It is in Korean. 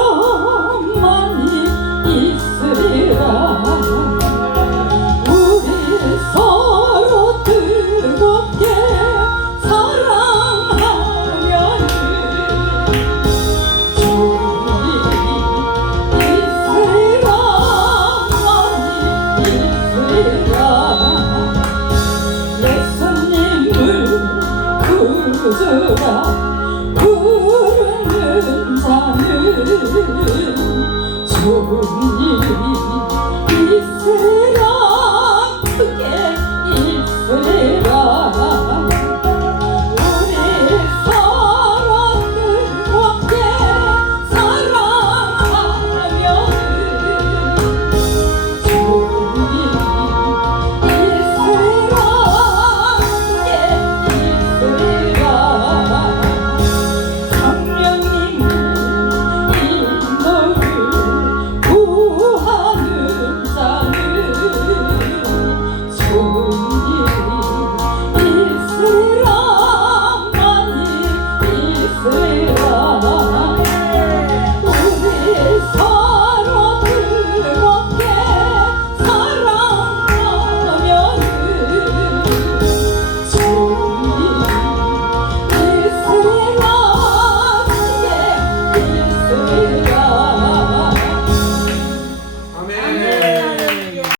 있으라만이 있으리라 우리 서로 뜨겁게 사랑하면 주님이 있으라만이 있으리라. 예수님을 구주라 이 세상